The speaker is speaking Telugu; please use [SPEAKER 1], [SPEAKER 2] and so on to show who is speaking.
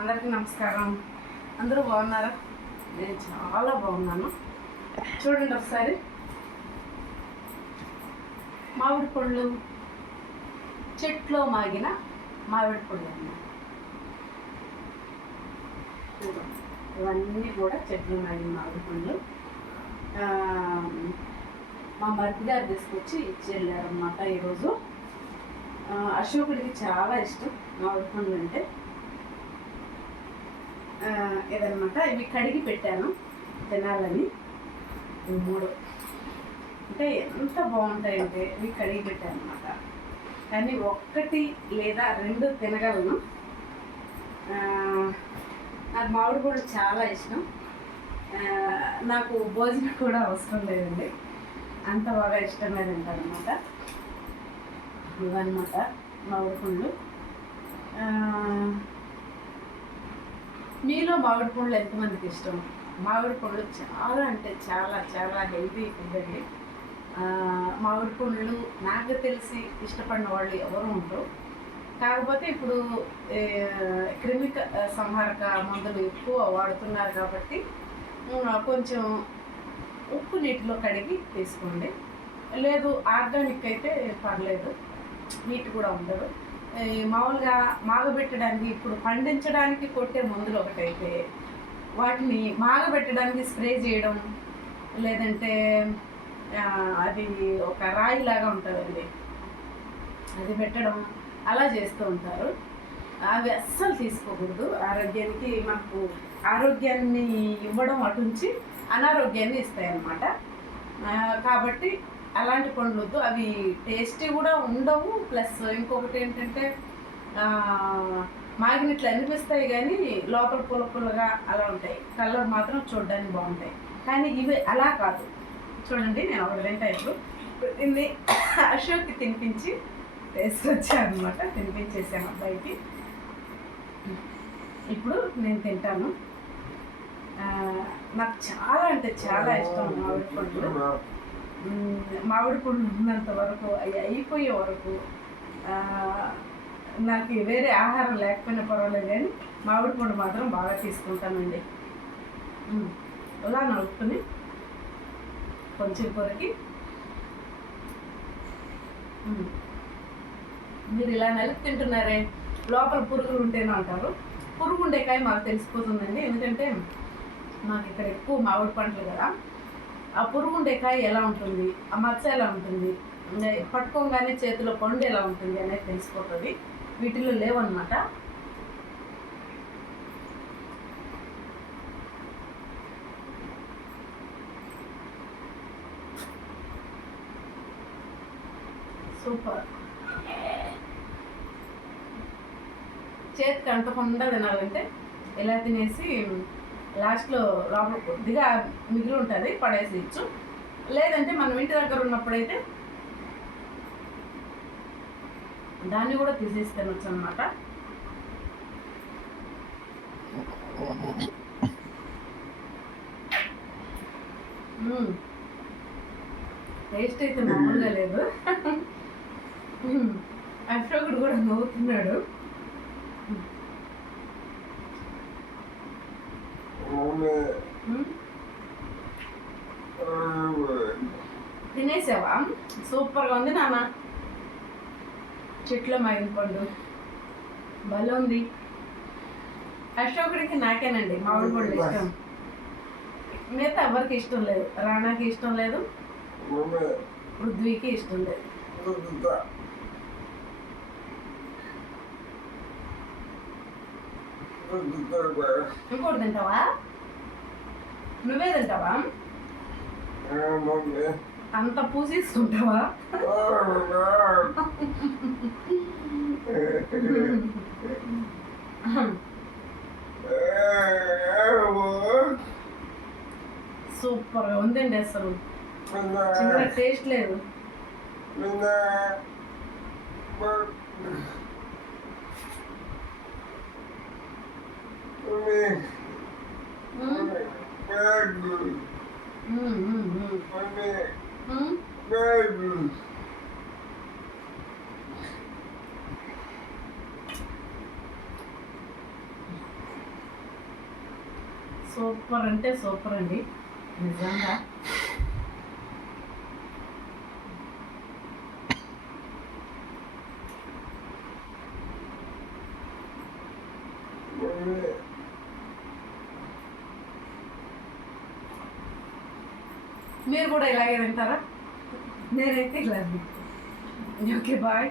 [SPEAKER 1] అందరికీ నమస్కారం. అందరూ బాగున్నారా? నేను చాలా బాగున్నాను. చూడండి ఒకసారి. మామిడి పళ్ళు చెట్లో మాగిన మామిడి పళ్ళు అన్నమాట. ఇవన్నీ కూడా చెట్లు మాగిన మామిడి పళ్ళు మా మరిది గారు తీసుకొచ్చి ఇచ్చి వెళ్ళారనమాట ఈరోజు అశోకుడికి చాలా ఇష్టం మామిడి పండ్లు అంటే. ఇదనమాట ఇవి కడిగి పెట్టాను తినాలని. మూడు. అంటే ఎంత బాగుంటాయంటే ఇవి కడిగి పెట్టాను అనమాట కానీ ఒక్కటి లేదా రెండు తినగలను. నాకు మామిడి కూడా చాలా ఇష్టం. నాకు భోజనం కూడా అవసరం లేదండి. అంత బాగా ఇష్టమే తింటాను అనమాట ఇవన్నమాట మామిడి పండ్లు మీలో మామిడి పండ్లు ఎంతమందికి ఇష్టం? మామిడి పండ్లు చాలా అంటే చాలా చాలా హెల్తీ ఫుడ్ అండి మామిడి పండ్లు నాకు తెలిసి ఇష్టపడిన వాళ్ళు ఎవరు ఉండరు. కాకపోతే ఇప్పుడు క్రిమిక సంహారక మందులు ఎక్కువ వాడుతున్నారు కాబట్టి కొంచెం ఉప్పు నీటిలో కడిగి తీసుకోండి లేదు ఆర్గానిక్ అయితే పర్లేదు నీట్ కూడా ఉండదు. మామూలుగా మాగబెట్టడానికి ఇప్పుడు పండించడానికి కొట్టే మందులు ఒకటైతే వాటిని మాగబెట్టడానికి స్ప్రే చేయడం లేదంటే అది ఒక రాయి లాగా ఉంటుందండి. అది పెట్టడం అలా చేస్తూ ఉంటారు. అవి అస్సలు తీసుకోకూడదు. ఆరోగ్యానికి మనకు ఆరోగ్యాన్ని ఇవ్వడం అటుంచి అనారోగ్యాన్ని ఇస్తాయన్నమాట. కాబట్టి అలాంటి పండ్లు వద్దు. అవి టేస్టీ కూడా ఉండవు. ప్లస్ ఇంకొకటి ఏంటంటే మాకు మాగినట్లు అనిపిస్తాయి కానీ లోపల పుల్ల పుల్లగా అలా ఉంటాయి. కలర్ మాత్రం చూడడానికి బాగుంటాయి. కానీ ఇవి అలా కాదు. చూడండి నేను ఒకటి తింటా ఇప్పుడు దీన్ని అశోక్కి తినిపించి వచ్చాను అనమాట తినిపించేసాను అబ్బాయికి ఇప్పుడు నేను తింటాను. నాకు చాలా అంటే చాలా ఇష్టం మామిడి పండ్లు. మామిడి పండు ఉన్నంత వరకు అవి అయిపోయే వరకు నాకు వేరే ఆహారం లేకపోయినా పర్వాలేదు కానీ మామిడి పండు మాత్రం బాగా తీసుకుంటానండి. అలా నలుపుకుని కొంచెం కొరకి మీరు ఇలా నలిపి తింటున్నారే లోపల పురుగులు ఉంటేనే అంటారు. పురుగు ఉండే కాయ మాకు తెలిసిపోతుందండి ఎందుకంటే మాకు ఇక్కడ ఎక్కువ మామిడి పండ్లు కదా. ఆ పురుగు ఉండే కాయ ఎలా ఉంటుంది? ఆ మచ్చ ఎలా ఉంటుంది? పట్టుకోగానే చేతిలో పండు ఎలా ఉంటుంది అనేది తెలిసిపోతుంది. వీటిలో లేవన్నమాట. సూపర్. చేతికి అంటకుండా తినాలంటే ఎలా తినేసి లాస్ట్లో లోపల కొద్దిగా మిగిలి ఉంటుంది పడేసి ఇచ్చు. లేదంటే మనం ఇంటి దగ్గర ఉన్నప్పుడైతే దాన్ని కూడా తీసేసి తినొచ్చు అనమాట టేస్ట్ అయితే మామూలుగా లేదు. అశోకుడు కూడా నవ్వుతున్నాడు. తినేసావా సూపర్గా ఉంది నాన్న. చెట్ల మాగిన పండు. భలే ఉంది. అశోకుడికి నాకేనండి మామిడి పండు ఇష్టం. మిగతా ఎవరికి ఇష్టం లేదు. రాణాకి ఇష్టం లేదు. పృథ్వీకి ఇష్టం లేదు. ఇంకోటి తింటావా? నువ్వే తింటావా? అంత పూసేసుకుంటావా సూపర్గా ఉందండి అసలు. చిన్న టేస్ట్ లేదు. మ్మ్. సూపర్ అంటే సూపర్ అండి. నిజంగా. మీరు కూడా ఇలాగే తింటారా? నేనైతే ఇలా ఓకే బాయ్.